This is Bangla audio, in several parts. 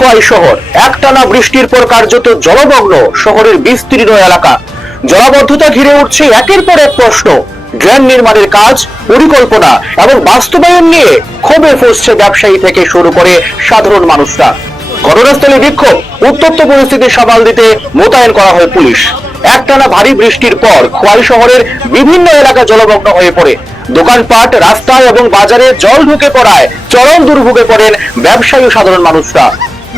খোয়াই শহর একটানা বৃষ্টির পর কার্যত জলমগ্ন শহরের বিস্তীর্ণ এলাকা। জলাবদ্ধতা ঘিরে উঠছে একের পর এক প্রশ্ন। ড্রেন নির্মাণের কাজ, পরিকল্পনা এবং বাস্তবায়ন নিয়ে ক্ষোভে ফুঁসছে ব্যবসায়ী থেকে শুরু করে সাধারণ মানুষরা। ঘটনাস্থলে বিক্ষোভ, উত্তপ্ত পরিস্থিতি সামাল দিতে মোতায়েন করা হয় পুলিশ। একটানা ভারী বৃষ্টির পর খোয়াই শহরের বিভিন্ন এলাকা জলমগ্ন হয়ে পড়ে। দোকানপাট, রাস্তায় এবং বাজারে জল ঢুকে পড়ায় চরম দুর্ভোগে পড়েন ব্যবসায়ী ও সাধারণ মানুষরা।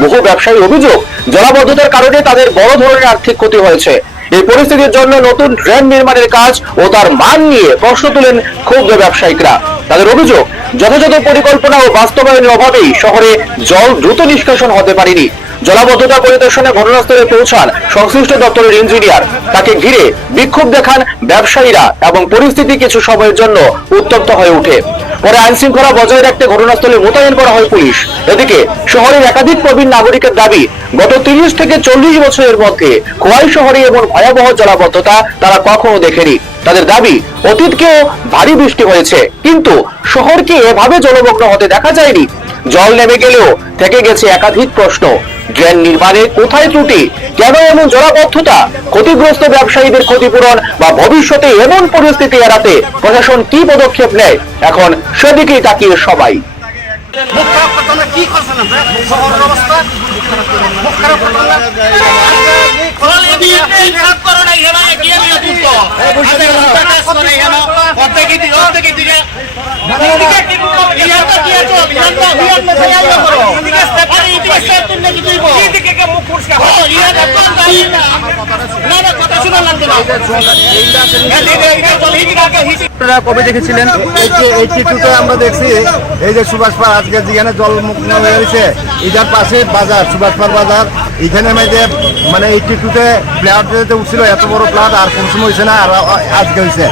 বহু ব্যবসায়ী অভিযোগ, জলাবদ্ধতার কারণে তাদের বড় ধরনের আর্থিক ক্ষতি হয়েছে। এই পরিস্থিতির জন্য নতুন ড্রেন নির্মাণের কাজ ও তার মান নিয়ে প্রশ্ন তুলেন ক্ষুব্ধ ব্যবসায়িকরা। তাদের অভিযোগ, যথাযথ পরিকল্পনা ও বাস্তবায়নের অভাবেই শহরে জল দ্রুত নিষ্কাশন হতে পারেনি। জলাবদ্ধতা পরিদর্শনে ঘটনাস্থলে পৌঁছান সংশ্লিষ্ট দপ্তরের ইঞ্জিনিয়ার। তাকে ঘিরে বিক্ষোভ দেখান ব্যবসায়ীরা এবং পরিস্থিতি কিছু সময়ের জন্য উত্তপ্ত হয়ে ওঠে। পরে আইন শৃঙ্খলা বজায় রাখতে ঘটনাস্থলে মোতায়েন করা হয় পুলিশ। এদিকে শহরের একাধিক প্রবীণ নাগরিকের দাবি, গত 30 থেকে 40 বছরের মধ্যে খোয়াই শহরে এমন ভয়াবহ জলাবদ্ধতা তারা কখনো দেখেনি। তাদের দাবি, অতীতকেও ভারী বৃষ্টি হয়েছে, কিন্তু শহরকে এভাবে জলমগ্ন হতে দেখা যায়নি। জল নেমে গেলেও থেকে গেছে একাধিক প্রশ্ন। ড্রেন নির্মাণে কোথায় ত্রুটি, কেন এমন জলাবদ্ধতা, ক্ষতিগ্রস্ত ব্যবসায়ীদের ক্ষতিপূরণ বা ভবিষ্যতে এমন পরিস্থিতি এড়াতে প্রশাসন কি পদক্ষেপ নেয়, এখন সেদিকেই তাকিয়ে সবাই। কবে দেখেছিলেন? আমরা দেখছি এই যে সুভাষপাড় আজকে যেখানে জল মুক্ত হয়েছে, এটার পাশে বাজার, সুভাষপাড় বাজার, এখানে মানে 82-তে প্লাট উঠছিল, এত বড় প্লাট আর কোন সময় হয়েছে না, আর আজকে হয়েছে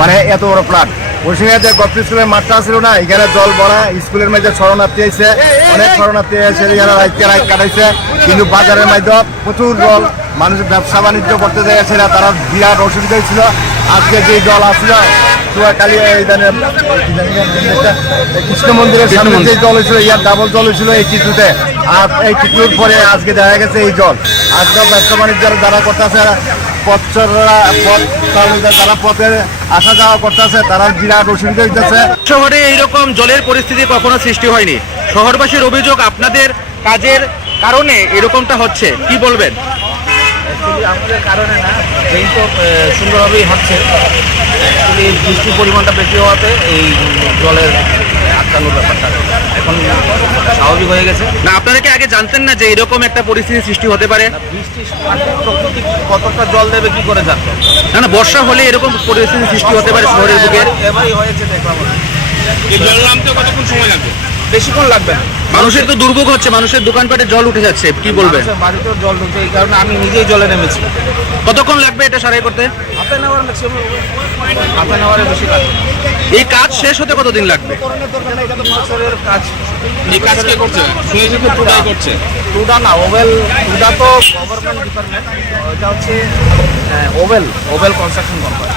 মানে এত বড় প্লাট। ওই সঙ্গে যে গল্প স্কুলের মাঠটা ছিল না, এখানে জল ভরা, স্কুলের মধ্যে শরণার্থী হয়েছে, অনেক শরণার্থী এসে এখানে রাইট কাটাইছে। কিন্তু বাজারের মধ্যে প্রচুর জল, মানুষ ব্যবসা বাণিজ্য করতে যাইছে না, তারা বিরাট অসুবিধা হয়েছিল। আজকে যে জল আসছিল কালী কৃষ্ণ মন্দিরের সামনে যে জল হয়েছিল, ইয়ার ডাবল জল হয়েছিল 82-তে, আর 82-র পরে আজকে দেখা গেছে এই জল। আজকে ব্যবসা বাণিজ্য যারা করতেছে, যারা পথে আসা যাওয়া করতেছে, তারা বিরাট অসুবিধা হইতেছে। শহরে এইরকম জলের পরিস্থিতি কখনো সৃষ্টি হয়নি। শহরবাসীর অভিযোগ, আপনাদের কাজের কারণে এরকমটা হচ্ছে, কি বলবেন? আমাদের কারণে না, এই তো সুন্দরভাবেই হচ্ছে। বৃষ্টির পরিমাণটা বেশি হওয়াতে এই জলের আটকানোর ব্যাপারটা এখন স্বাভাবিক হয়ে গেছে। না, আপনারা কি আগে জানতেন না যে এরকম একটা পরিস্থিতি সৃষ্টি হতে পারে? বৃষ্টি প্রকৃতি কতটা জল দেবে কি করে জানতো না, না, বর্ষা হলে এরকম পরিস্থিতি সৃষ্টি হতে পারে শহরের বুকে। এবারই হয়েছে দেখলাম। এই জল নামতে কতক্ষণ সময় লাগবে? বেশিক্ষণ লাগবে না। মানুষের তো দুর্ভোগ হচ্ছে, মানুষের দোকানপাটে জল উঠে যাচ্ছে, কি বলবেন? বাড়িতেও জল ঢুকছে, এই কারণে আমি নিজেই জলে নেমেছি। কতক্ষণ লাগবে এটা সারাই করতে? Half an hour maximum, half an আওয়ারের বেশি লাগবে। এই কাজ শেষ হতে কতদিন লাগবে? এটা তো বছরের কাজ। এই কাজ কে করছে? শুনেছি তো টুডাই করছে। টুডা না, টুডা তো গভর্নমেন্ট ডিপার্টমেন্ট, এটা হচ্ছে ওভেল কনস্ট্রাকশন কোম্পানি।